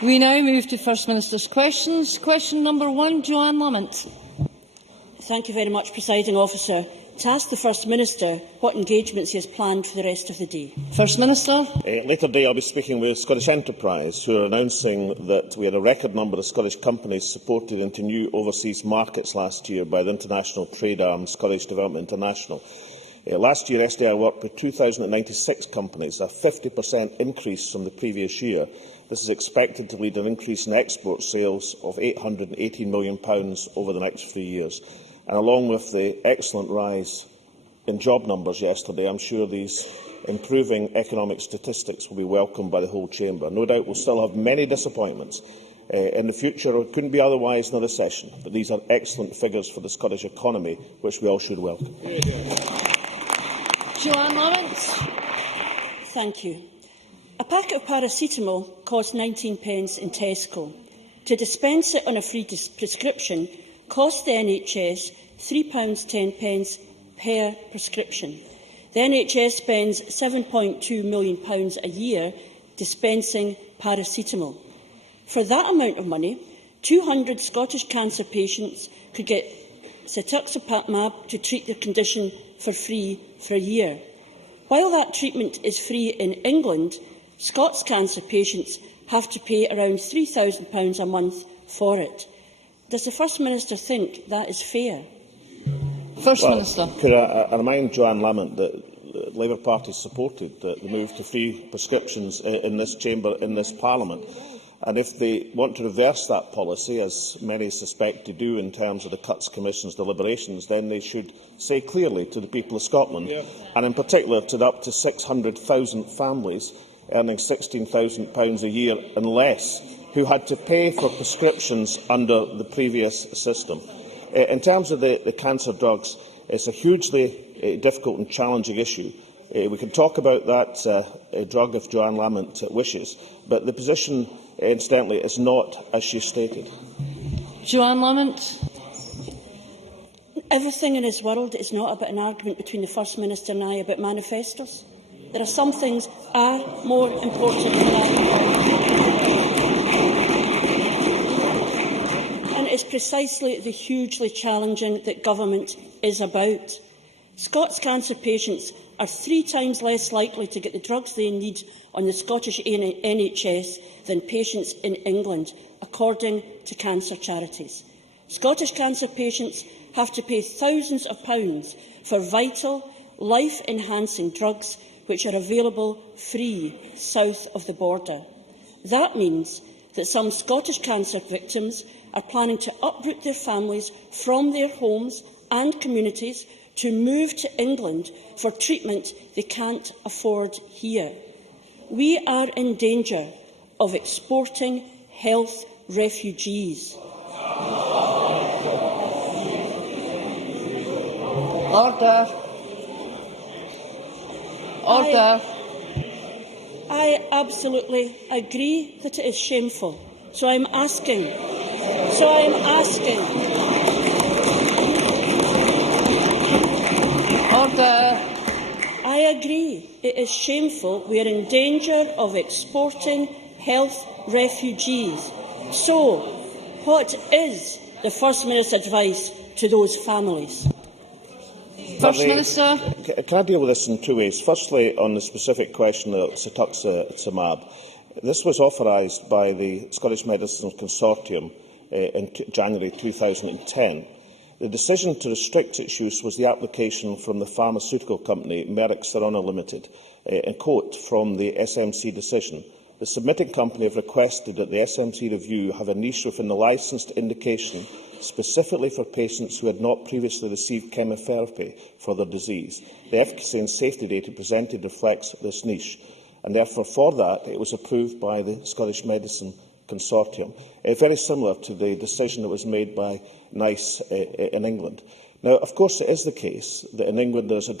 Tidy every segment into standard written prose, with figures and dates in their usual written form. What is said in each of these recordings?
We now move to First Minister's questions. Question number 1, Johann Lamont. Thank you very much, Presiding Officer. To ask the First Minister what engagements he has planned for the rest of the day. First Minister. Later today I will be speaking with Scottish Enterprise, who are announcing that we had a record number of Scottish companies supported into new overseas markets last year by the international trade arm Scottish Development International. Last year, SDI worked with 2,096 companies, a 50% increase from the previous year. This is expected to lead to an increase in export sales of £818 million over the next 3 years. And along with the excellent rise in job numbers yesterday, I am sure these improving economic statistics will be welcomed by the whole Chamber. No doubt we will still have many disappointments in the future, or it couldn't be otherwise in a recession, but these are excellent figures for the Scottish economy, which we all should welcome. Johann Lamont. Thank you. A packet of paracetamol costs 19p in Tesco. To dispense it on a free prescription costs the NHS £3.10 per prescription. The NHS spends £7.2 million a year dispensing paracetamol. For that amount of money, 200 Scottish cancer patients could get cetuximab to treat their condition for free for a year. While that treatment is free in England, Scots cancer patients have to pay around £3,000 a month for it. Does the First Minister think that is fair? First Minister. Could I remind Johann Lamont that the Labour Party supported the move to free prescriptions in this Chamber, in this Parliament. And if they want to reverse that policy, as many suspect to do in terms of the Cuts Commission's deliberations, then they should say clearly to the people of Scotland, and in particular to the up to 600,000 families earning £16,000 a year and less, who had to pay for prescriptions under the previous system. In terms of the cancer drugs, it's a hugely difficult and challenging issue. We can talk about that drug if Johann Lamont wishes, but the position, incidentally, is not as she stated. Johann Lamont. Everything in his world is not about an argument between the First Minister and I about manifestos. There are some things are more important than that. And it is precisely the hugely challenging that government is about. Scots cancer patients are 3 times less likely to get the drugs they need on the Scottish NHS than patients in England, according to cancer charities. Scottish cancer patients have to pay thousands of pounds for vital, life-enhancing drugs which are available free south of the border. That means that some Scottish cancer victims are planning to uproot their families from their homes and communities to move to England for treatment they can't afford here. We are in danger of exporting health refugees. Order. Order. I absolutely agree that it is shameful. So I am asking. Order. I agree. It is shameful. We are in danger of exporting health refugees. So, what is the First Minister's advice to those families? First Minister. Can I deal with this in 2 ways? Firstly, on the specific question of cetuximab, this was authorised by the Scottish Medicines Consortium in January 2010. The decision to restrict its use was the application from the pharmaceutical company Merck Serono Limited. In quote from the SMC decision, the submitting company have requested that the SMC review have a niche within the licensed indication specifically for patients who had not previously received chemotherapy for their disease. The efficacy and safety data presented reflects this niche, and therefore for that it was approved by the Scottish Medicine Consortium, very similar to the decision that was made by NICE in England. Now, of course, it is the case that in England there is a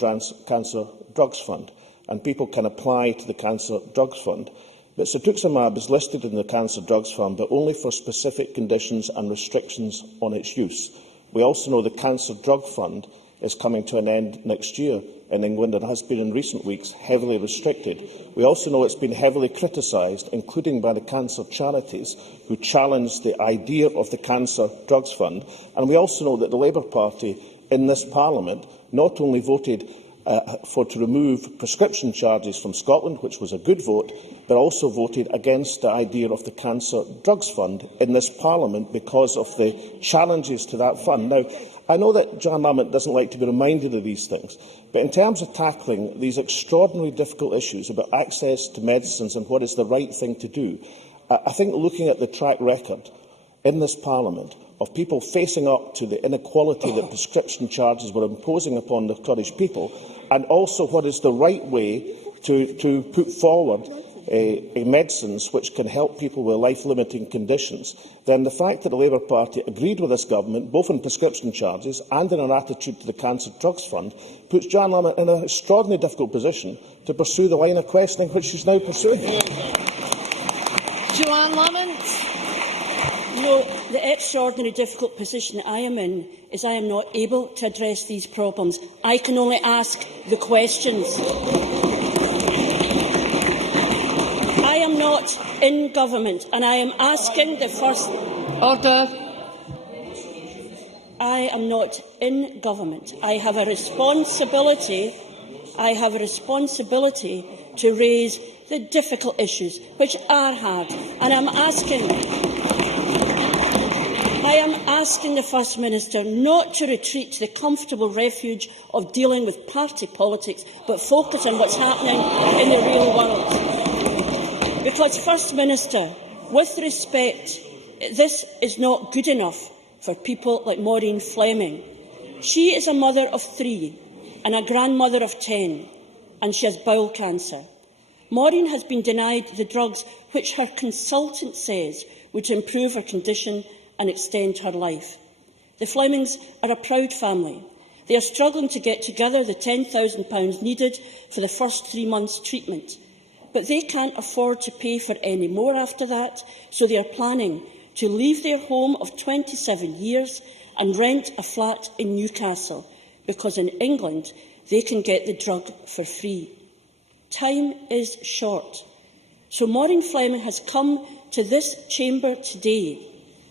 cancer drugs fund, and people can apply to the cancer drugs fund. But cetuximab is listed in the Cancer Drugs Fund, but only for specific conditions and restrictions on its use. We also know the Cancer Drug Fund is coming to an end next year in England and has been in recent weeks heavily restricted. We also know it's been heavily criticised, including by the cancer charities who challenged the idea of the Cancer Drugs Fund. And we also know that the Labour Party in this Parliament not only voted to remove prescription charges from Scotland, which was a good vote, but also voted against the idea of the Cancer Drugs Fund in this Parliament because of the challenges to that fund. Now, I know that Johann Lamont doesn't like to be reminded of these things, but in terms of tackling these extraordinarily difficult issues about access to medicines and what is the right thing to do, I think looking at the track record in this Parliament of people facing up to the inequality that prescription charges were imposing upon the Scottish people, and also what is the right way to put forward medicines which can help people with life-limiting conditions, then the fact that the Labour Party agreed with this government, both on prescription charges and in an attitude to the Cancer Drugs Fund, puts Johann Lamont in an extraordinarily difficult position to pursue the line of questioning which she's now pursuing. Johann Lamont. No, the extraordinarily difficult position that I am in is I am not able to address these problems. I can only ask the questions. I am not in government, and I am asking the first... Order. I am not in government. I have a responsibility. I have a responsibility to raise the difficult issues which are hard, and I am asking the First Minister not to retreat to the comfortable refuge of dealing with party politics, but focus on what's happening in the real world. Because, First Minister, with respect, this is not good enough for people like Maureen Fleming. She is a mother of 3 and a grandmother of 10, and she has bowel cancer. Maureen has been denied the drugs which her consultant says would improve her condition and extend her life. The Flemings are a proud family. They are struggling to get together the £10,000 needed for the first 3 months' treatment. But they can't afford to pay for any more after that, so they are planning to leave their home of 27 years and rent a flat in Newcastle, because in England they can get the drug for free. Time is short. So Maureen Fleming has come to this chamber today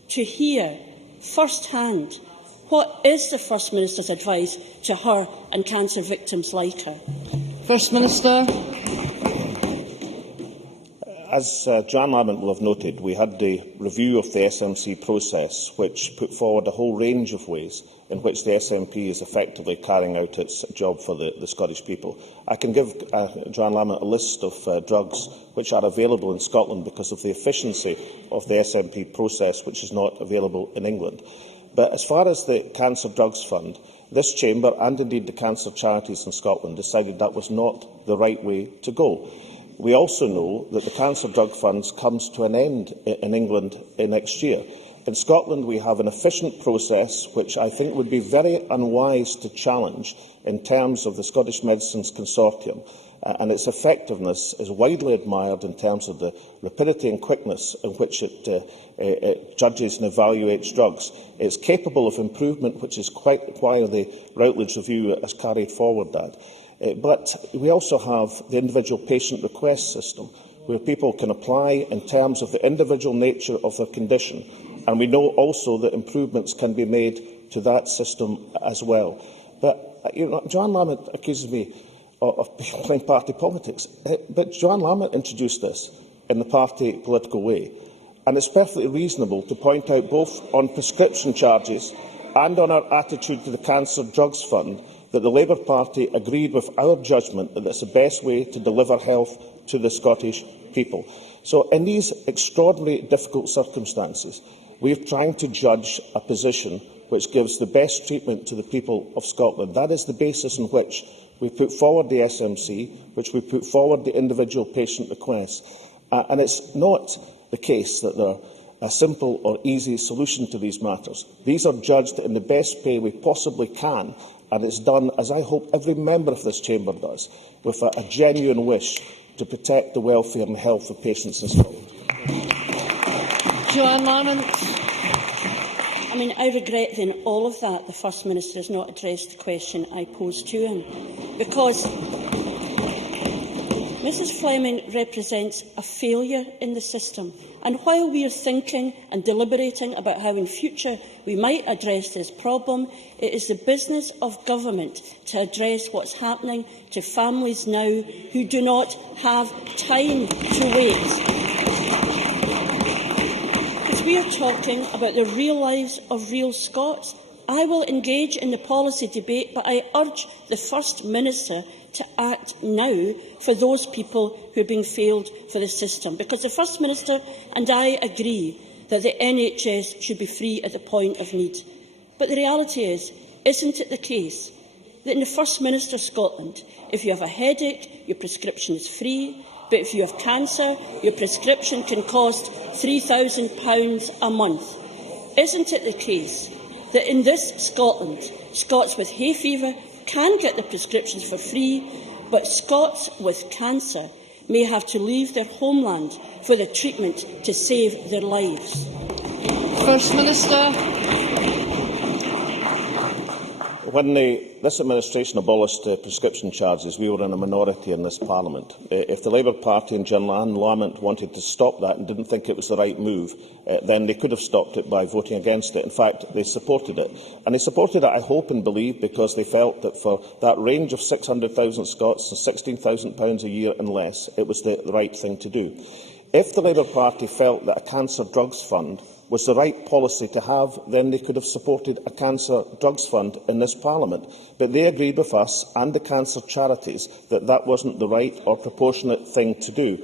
to hear first-hand what is the First Minister's advice to her and cancer victims like her. First Minister. As Johann Lamont will have noted, we had the review of the SMC process, which put forward a whole range of ways in which the SNP is effectively carrying out its job for the Scottish people. I can give Johann Lamont a list of drugs which are available in Scotland because of the efficiency of the SNP process, which is not available in England. But as far as the Cancer Drugs Fund, this chamber, and indeed the cancer charities in Scotland, decided that was not the right way to go. We also know that the Cancer Drug Fund comes to an end in England next year. In Scotland, we have an efficient process which I think would be very unwise to challenge in terms of the Scottish Medicines Consortium, and its effectiveness is widely admired in terms of the rapidity and quickness in which it judges and evaluates drugs. It is capable of improvement, which is quite why the Routledge Review has carried forward that. But we also have the individual patient request system, where people can apply in terms of the individual nature of their condition. And we know also that improvements can be made to that system as well. But Johann Lamont accuses me of playing party politics. But Johann Lamont introduced this in the party political way. And it's perfectly reasonable to point out, both on prescription charges and on our attitude to the Cancer Drugs Fund, that the Labour Party agreed with our judgment that it's the best way to deliver health to the Scottish people. So in these extraordinarily difficult circumstances, we are trying to judge a position which gives the best treatment to the people of Scotland. That is the basis on which we put forward the SMC, which we put forward the individual patient requests. And it's not the case that there are a simple or easy solution to these matters. These are judged in the best way we possibly can, and it's done, as I hope every member of this chamber does, with a genuine wish to protect the welfare and health of patients in Scotland. Johann Lamont. I regret that in all of that the First Minister has not addressed the question I posed to him, because Mrs Fleming represents a failure in the system. And while we are thinking and deliberating about how in future we might address this problem, it is the business of government to address what's happening to families now who do not have time to wait. Because we are talking about the real lives of real Scots. I will engage in the policy debate, but I urge the First Minister to act now for those people who are being failed for the system, because the First Minister and I agree that the NHS should be free at the point of need. But the reality is, isn't it the case that in the First Minister Scotland, if you have a headache, your prescription is free, but if you have cancer, your prescription can cost £3,000 a month? Isn't it the case that in this Scotland, Scots with hay fever can get their prescriptions for free, but Scots with cancer may have to leave their homeland for the treatment to save their lives? First Minister. When this administration abolished prescription charges, we were in a minority in this Parliament. If the Labour Party and Johann Lamont wanted to stop that and didn't think it was the right move, then they could have stopped it by voting against it. In fact, they supported it. And they supported it, I hope and believe, because they felt that for that range of 600,000 Scots and £16,000 a year and less, it was the right thing to do. If the Labour Party felt that a cancer drugs fund was the right policy to have, then they could have supported a cancer drugs fund in this Parliament. But they agreed with us and the cancer charities that that wasn't the right or proportionate thing to do.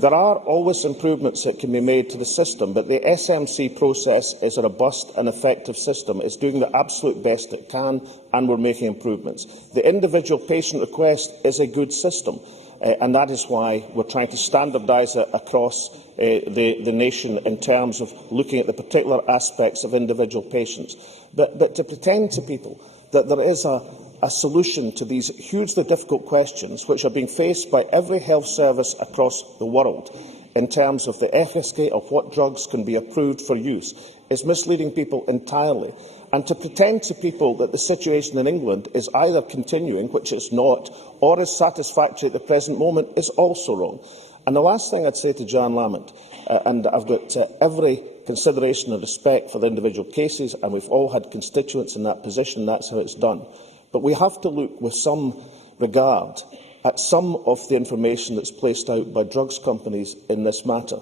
There are always improvements that can be made to the system, but the SMC process is a robust and effective system. It's doing the absolute best it can, and we're making improvements. The individual patient request is a good system. And that is why we're trying to standardise it across the nation in terms of looking at the particular aspects of individual patients. But to pretend to people that there is a solution to these hugely difficult questions which are being faced by every health service across the world in terms of the efficacy of what drugs can be approved for use is misleading people entirely. And to pretend to people that the situation in England is either continuing, which it's not, or is satisfactory at the present moment is also wrong. And the last thing I'd say to Johann Lamont, and I've got every consideration and respect for the individual cases, and we've all had constituents in that position, that's how it's done. But we have to look with some regard at some of the information that's placed out by drugs companies in this matter.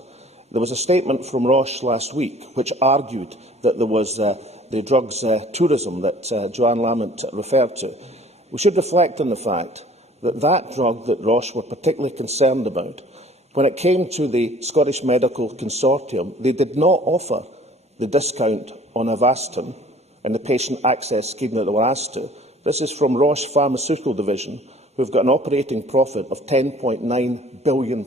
There was a statement from Roche last week which argued that there was the drugs tourism that Johann Lamont referred to. We should reflect on the fact that that drug that Roche were particularly concerned about, when it came to the Scottish Medical Consortium, they did not offer the discount on Avastin and the patient access scheme that they were asked to. This is from Roche Pharmaceutical Division, who have got an operating profit of £10.9 billion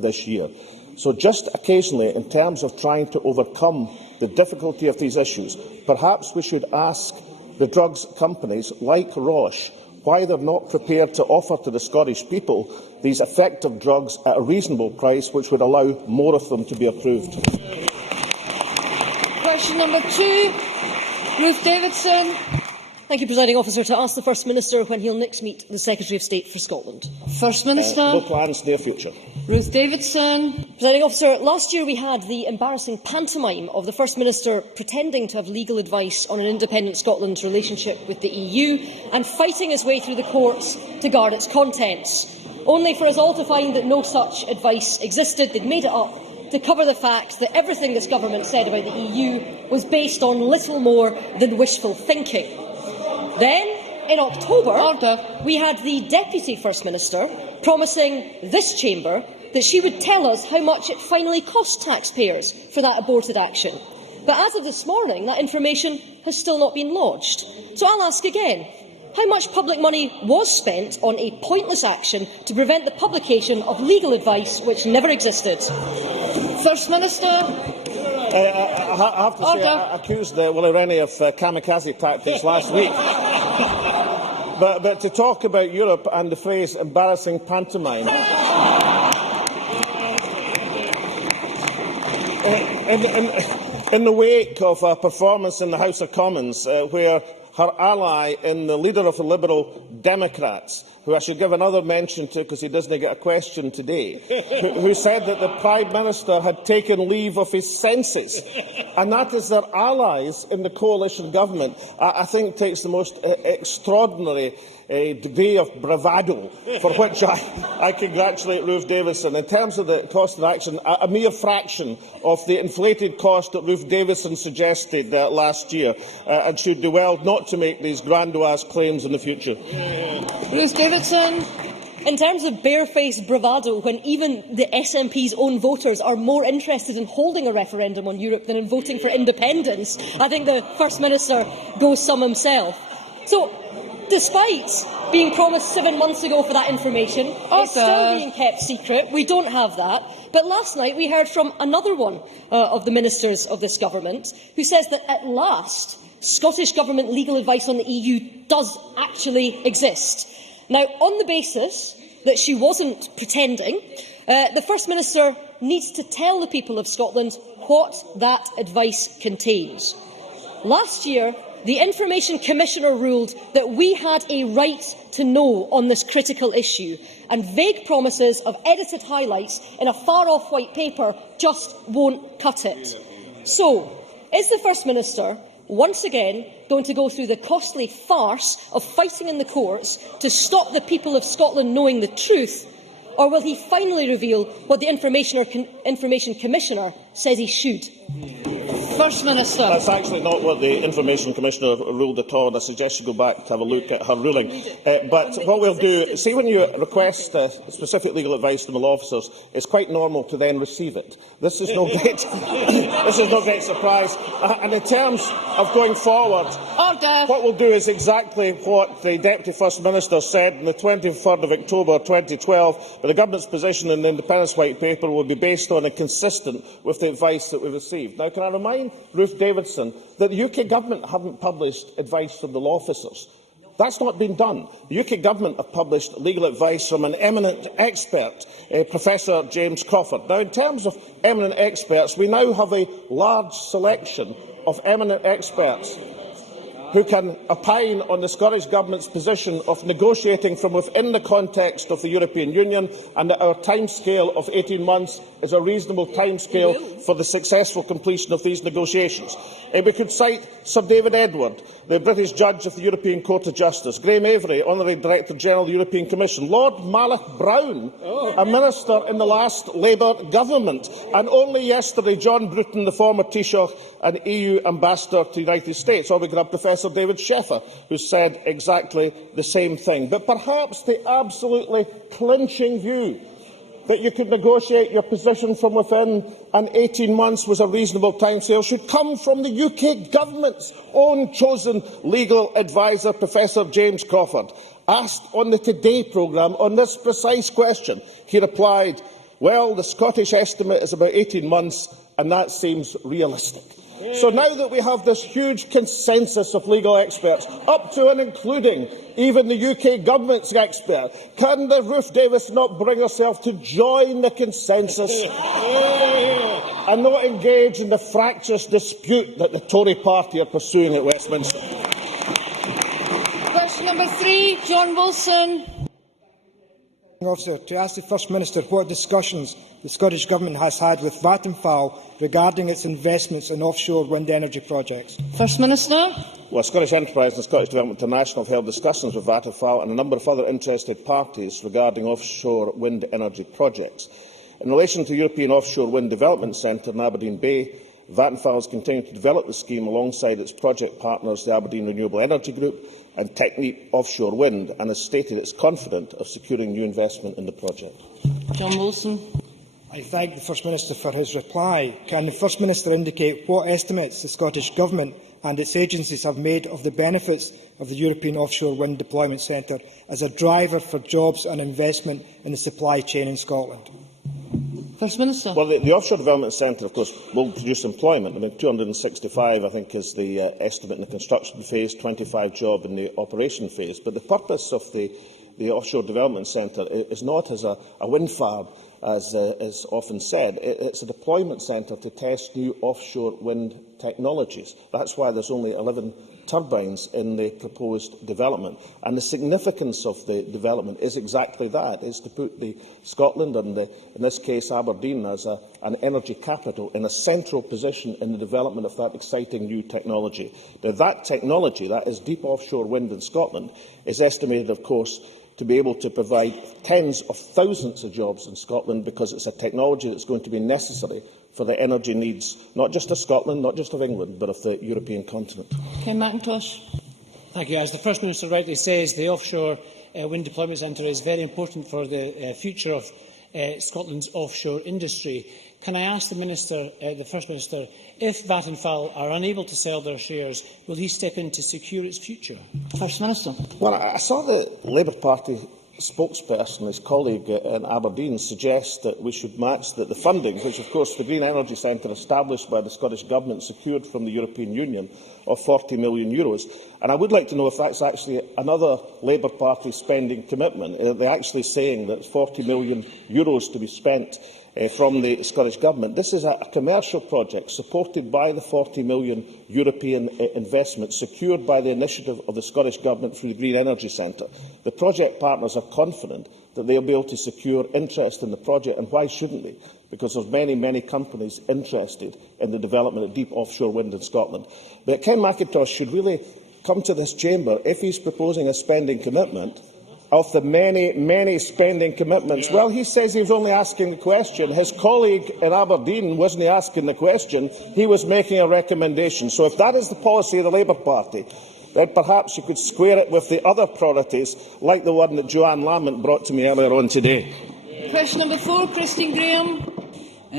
this year. So just occasionally, in terms of trying to overcome the difficulty of these issues, perhaps we should ask the drugs companies like Roche why they're not prepared to offer to the Scottish people these effective drugs at a reasonable price, which would allow more of them to be approved. Question number 2, Ruth Davidson. Thank you, Presiding Officer. To ask the First Minister when he'll next meet the Secretary of State for Scotland. First Minister. No plans, near future. Ruth Davidson. Presiding Officer, last year we had the embarrassing pantomime of the First Minister pretending to have legal advice on an independent Scotland's relationship with the EU and fighting his way through the courts to guard its contents, only for us all to find that no such advice existed. They'd made it up to cover the fact that everything this government said about the EU was based on little more than wishful thinking. Then, in October, we had the Deputy First Minister promising this chamber that she would tell us how much it finally cost taxpayers for that aborted action. But as of this morning, that information has still not been lodged. So I'll ask again, how much public money was spent on a pointless action to prevent the publication of legal advice which never existed? First Minister. I have to say, I accused Willie Rennie of kamikaze tactics last week. But to talk about Europe and the phrase embarrassing pantomime, In the wake of a performance in the House of Commons where her ally in the leader of the Liberal Democrats, who I should give another mention to because he doesn't get a question today, who said that the Prime Minister had taken leave of his senses, and that is their allies in the coalition government, I think takes the most extraordinary degree of bravado, for which I congratulate Ruth Davidson. In terms of the cost of action, a mere fraction of the inflated cost that Ruth Davidson suggested last year, and should do well not to make these grandiose claims in the future. Ruth Davidson. In terms of barefaced bravado, when even the SNP's own voters are more interested in holding a referendum on Europe than in voting for independence, I think the First Minister goes some himself. So, despite being promised 7 months ago for that information, it's still being kept secret. We don't have that. But last night we heard from another one of the ministers of this government who says that at last Scottish Government legal advice on the EU does actually exist. Now, on the basis that she wasn't pretending, the First Minister needs to tell the people of Scotland what that advice contains. Last year, the Information Commissioner ruled that we had a right to know on this critical issue, and vague promises of edited highlights in a far-off white paper just won't cut it. So, is the First Minister once again going to go through the costly farce of fighting in the courts to stop the people of Scotland knowing the truth, or will he finally reveal what the Information Commissioner says he should? First Minister. That's actually not what the Information Commissioner ruled at all, and I suggest you go back to have a look at her ruling. But what we'll do, see, when you request specific legal advice from the law officers, it's quite normal to then receive it. This is no great, this is no great surprise. And in terms of going forward, what we'll do is exactly what the Deputy First Minister said on the 23rd of October 2012, but the Government's position in the Independence White Paper will be based on and consistent with the advice that we received. Now, can I remind Ruth Davidson that the UK Government haven't published advice from the law officers? That's not been done. The UK Government have published legal advice from an eminent expert, Professor James Crawford. Now, in terms of eminent experts, we now have a large selection of eminent experts who can opine on the Scottish Government's position of negotiating from within the context of the European Union, and that our timescale of 18 months is a reasonable timescale for the successful completion of these negotiations. We could cite Sir David Edward, the British Judge of the European Court of Justice, Grahame Avery, Honorary Director General of the European Commission, Lord Malach Brown, a Minister in the last Labour Government, and only yesterday John Bruton, the former Taoiseach and EU Ambassador to the United States. Or we could have Professor David Sheffer, who said exactly the same thing. But perhaps the absolutely clinching view that you could negotiate your position from within and 18 months was a reasonable timescale should come from the UK Government's own chosen legal adviser, Professor James Crawford. Asked on the Today programme on this precise question, he replied, "Well, the Scottish estimate is about 18 months, and that seems realistic." So now that we have this huge consensus of legal experts, up to and including even the UK Government's expert, can the Ruth Davis not bring herself to join the consensus and not engage in the fractious dispute that the Tory party are pursuing at Westminster? Question number 3, John Wilson. Officer, to ask the First Minister what discussions the Scottish Government has had with Vattenfall regarding its investments in offshore wind energy projects. First Minister. Well, Scottish Enterprise and Scottish Development International have held discussions with Vattenfall and a number of other interested parties regarding offshore wind energy projects. In relation to the European Offshore Wind Development Centre in Aberdeen Bay, Vattenfall has continued to develop the scheme alongside its project partners, the Aberdeen Renewable Energy Group and Technip Offshore Wind, and has stated it is confident of securing new investment in the project. John Wilson. I thank the First Minister for his reply. Can the First Minister indicate what estimates the Scottish Government and its agencies have made of the benefits of the European Offshore Wind Deployment Centre as a driver for jobs and investment in the supply chain in Scotland? First Minister. Well, the Offshore Development Centre, of course, will produce employment. I mean, 265, I think, is the estimate in the construction phase, 25 job in the operation phase. But the purpose of the Offshore Development Centre is not as a wind farm as is often said. It's a deployment centre to test new offshore wind technologies. That's why there's only 11 turbines in the proposed development. And the significance of the development is exactly that, is to put Scotland and, in this case, Aberdeen as an energy capital in a central position in the development of that exciting new technology. Now, that technology, that is deep offshore wind in Scotland, is estimated, of course, to be able to provide tens of thousands of jobs in Scotland, because it's a technology that's going to be necessary for the energy needs, not just of Scotland, not just of England, but of the European continent. Ken Macintosh. Thank you. As the First Minister rightly says, the offshore wind deployment centre is very important for the future of Scotland's offshore industry. Can I ask the First Minister, if Vattenfall are unable to sell their shares, will he step in to secure its future? First Minister. Well, I saw the Labour Party spokesperson, his colleague in Aberdeen, suggest that we should match the funding, which of course the Green Energy Centre established by the Scottish Government secured from the European Union, of €40 million. And I would like to know if that's actually another Labour Party spending commitment. Are they actually saying that €40 million to be spent from the Scottish Government? This is a commercial project supported by the €40 million European investment secured by the initiative of the Scottish Government through the Green Energy Centre. The project partners are confident that they'll be able to secure interest in the project, and why shouldn't they? Because there are many, many companies interested in the development of deep offshore wind in Scotland. But Ken Macintosh should really come to this chamber if he's proposing a spending commitment. Of the many, many spending commitments, well, he says he was only asking the question. His colleague in Aberdeen wasn't asking the question, he was making a recommendation. So if that is the policy of the Labour Party, then perhaps you could square it with the other priorities, like the one that Johann Lamont brought to me earlier on today. Question number 4, Christine Grahame.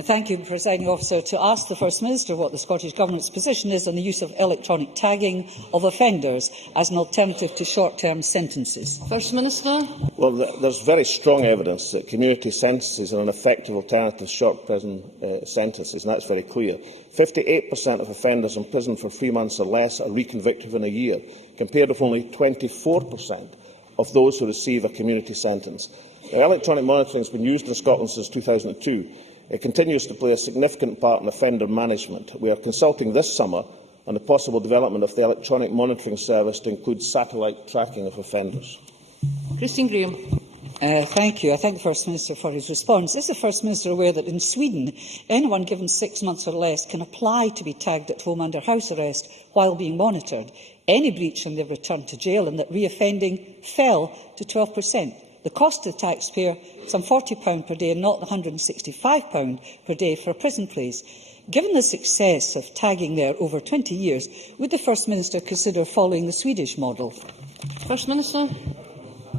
Thank you, Presiding Officer. To ask the First Minister what the Scottish Government's position is on the use of electronic tagging of offenders as an alternative to short-term sentences. First Minister. Well, there's very strong evidence that community sentences are an effective alternative to short prison sentences, and that's very clear. 58% of offenders in prison for 3 months or less are reconvicted within a year, compared with only 24% of those who receive a community sentence. Now, electronic monitoring has been used in Scotland since 2002. It continues to play a significant part in offender management. We are consulting this summer on the possible development of the electronic monitoring service to include satellite tracking of offenders. Christine Grahame. Thank you. I thank the First Minister for his response. Is the First Minister aware that in Sweden, anyone given 6 months or less can apply to be tagged at home under house arrest while being monitored? Any breach and they return to jail, and that reoffending fell to 12%. The cost to the taxpayer, some £40 per day and not the £165 per day for a prison place. Given the success of tagging there over 20 years, would the First Minister consider following the Swedish model? First Minister.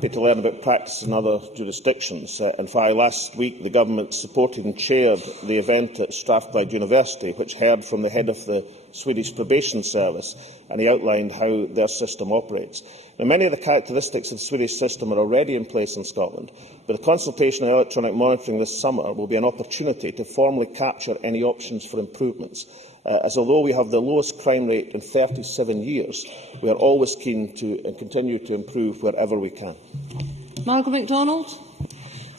To learn about practice in other jurisdictions. In fact, last week the Government supported and chaired the event at Strathclyde University, which heard from the head of the Swedish Probation Service, and he outlined how their system operates. Now, many of the characteristics of the Swedish system are already in place in Scotland, but the consultation on electronic monitoring this summer will be an opportunity to formally capture any options for improvements. As although we have the lowest crime rate in 37 years, we are always keen to and continue to improve wherever we can. Margaret MacDonald.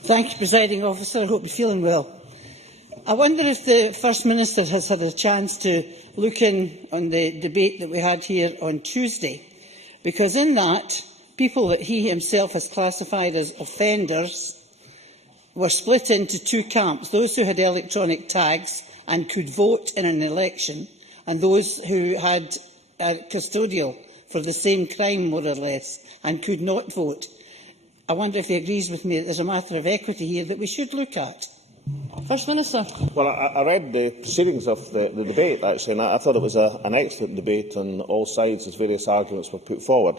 Thank you, Presiding Officer. I hope you're feeling well. I wonder if the First Minister has had a chance to look in on the debate that we had here on Tuesday, because in that, people that he himself has classified as offenders were split into two camps: those who had electronic tags and could vote in an election, and those who had custodial for the same crime, more or less, and could not vote. I wonder if he agrees with me that there's a matter of equity here that we should look at. First Minister. Well, I read the proceedings of the debate, actually, and I thought it was an excellent debate on all sides as various arguments were put forward.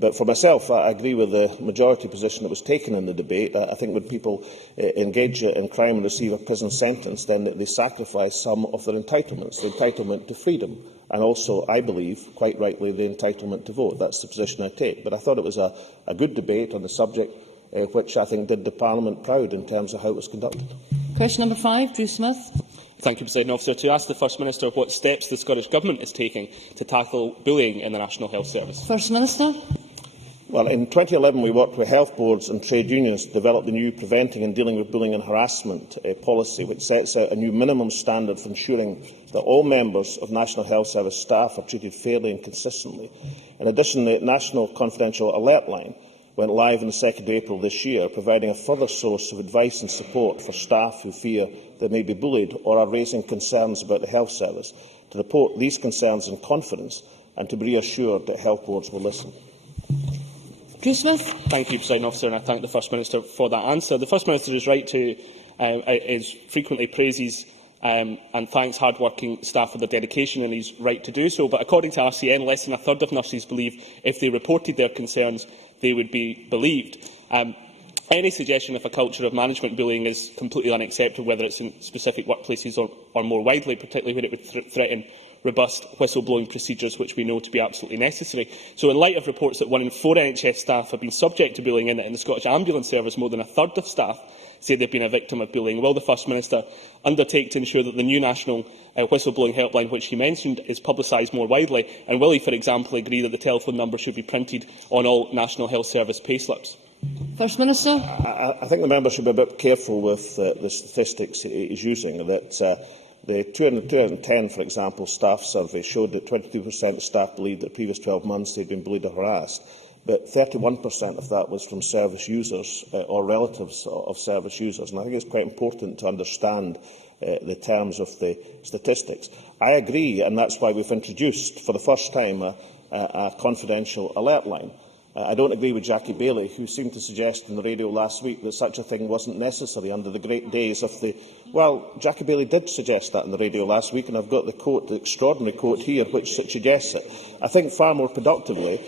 But for myself, I agree with the majority position that was taken in the debate. I think when people engage in crime and receive a prison sentence, then they sacrifice some of their entitlements, the entitlement to freedom, and also, I believe, quite rightly, the entitlement to vote. That's the position I take. But I thought it was a good debate on the subject, which I think did the Parliament proud in terms of how it was conducted. Question number 5, Drew Smith. Thank you, Presiding Officer. To ask the First Minister what steps the Scottish Government is taking to tackle bullying in the National Health Service. First Minister. Well, in 2011, we worked with health boards and trade unions to develop the new Preventing and Dealing with Bullying and Harassment policy, which sets out a new minimum standard for ensuring that all members of National Health Service staff are treated fairly and consistently. In addition, the National Confidential Alert Line went live on 2 April this year, providing a further source of advice and support for staff who fear they may be bullied or are raising concerns about the health service, to report these concerns in confidence and to be reassured that health boards will listen. Thank you, Presiding Officer, and I thank the First Minister for that answer. The First Minister is right to frequently praises and thanks hard-working staff for their dedication, and he's right to do so. But according to RCN, less than a third of nurses believe if they reported their concerns, they would be believed. Any suggestion of a culture of management bullying is completely unacceptable, whether it's in specific workplaces or more widely, particularly when it would threaten robust whistle-blowing procedures, which we know to be absolutely necessary. So, in light of reports that 1 in 4 NHS staff have been subject to bullying, and in the Scottish Ambulance Service more than a third of staff say they've been a victim of bullying, will the First Minister undertake to ensure that the new national whistle-blowing helpline, which he mentioned, is publicised more widely? And will he, for example, agree that the telephone number should be printed on all National Health Service payslips? First Minister. I think the member should be a bit careful with the statistics he is using. That the 2010, for example, staff survey showed that 22% of staff believed that the previous 12 months they had been bullied or harassed, but 31% of that was from service users or relatives of service users. And I think it's quite important to understand the terms of the statistics. I agree, and that's why we've introduced for the first time a confidential alert line. I don't agree with Jackie Baillie, who seemed to suggest on the radio last week that such a thing wasn't necessary under the great days of the... Well, Jackie Baillie did suggest that on the radio last week, and I've got the extraordinary quote here, which suggests it. I think far more productively,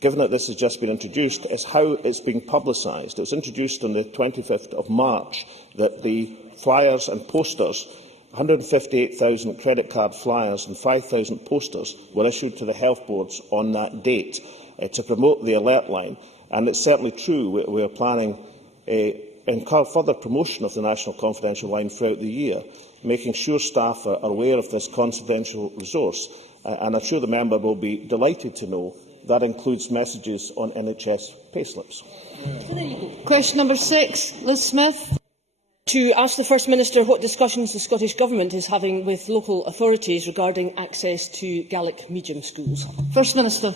given that this has just been introduced, is how it's being publicised. It was introduced on the 25th of March that the flyers and posters, 158,000 credit card flyers and 5,000 posters were issued to the health boards on that date to promote the alert line. And it's certainly true we are planning further promotion of the National Confidential Line throughout the year, making sure staff are aware of this confidential resource. And I'm sure the member will be delighted to know that includes messages on NHS payslips. Question number 6, Liz Smith. To ask the First Minister what discussions the Scottish Government is having with local authorities regarding access to Gaelic medium schools. First Minister.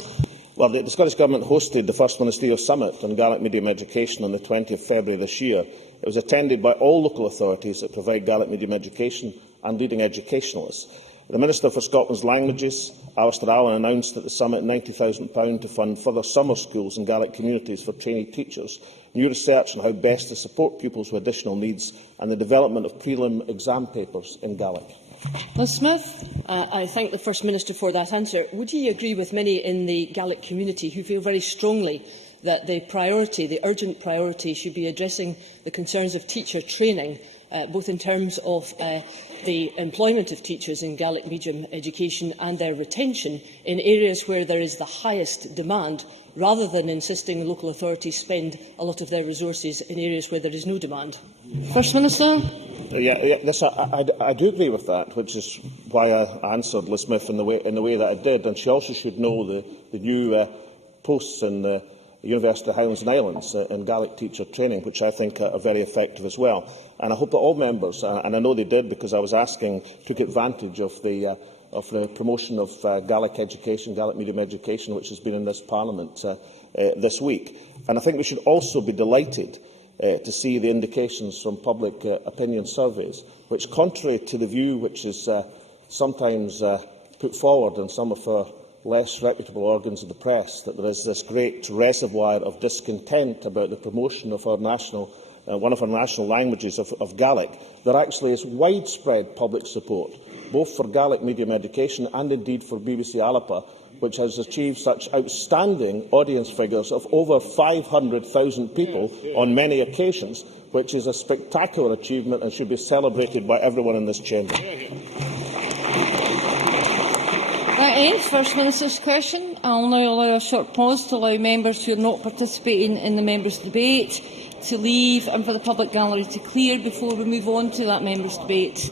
Well, the Scottish Government hosted the First Ministerial Summit on Gaelic medium education on the 20th of February this year. It was attended by all local authorities that provide Gaelic medium education and leading educationalists. The Minister for Scotland's Languages, Alistair Allen, announced at the summit £90,000 to fund further summer schools in Gaelic communities for trainee teachers, new research on how best to support pupils with additional needs, and the development of prelim exam papers in Gaelic. Liz Smith. I thank the First Minister for that answer. Would he agree with many in the Gaelic community who feel very strongly that the urgent priority, should be addressing the concerns of teacher training, both in terms of the employment of teachers in Gaelic medium education and their retention in areas where there is the highest demand, rather than insisting local authorities spend a lot of their resources in areas where there is no demand? First Minister. I do agree with that, which is why I answered Liz Smith in the way that I did. And she also should know the new posts in the University of Highlands and Islands in Gaelic teacher training, which I think are very effective as well. And I hope that all members, and I know they did because I was asking, took advantage of the promotion of Gaelic education, Gaelic medium education, which has been in this Parliament this week. And I think we should also be delighted to see the indications from public opinion surveys, which, contrary to the view which is sometimes put forward in some of our less reputable organs of the press, that there is this great reservoir of discontent about the promotion of our one of our national languages of Gaelic, there actually is widespread public support, both for Gaelic medium education and indeed for BBC Alapa, which has achieved such outstanding audience figures of over 500,000 people on many occasions, which is a spectacular achievement and should be celebrated by everyone in this chamber. That ends First Minister's question. I will now allow a short pause to allow members who are not participating in the members' debate to leave and for the public gallery to clear before we move on to that members' debate.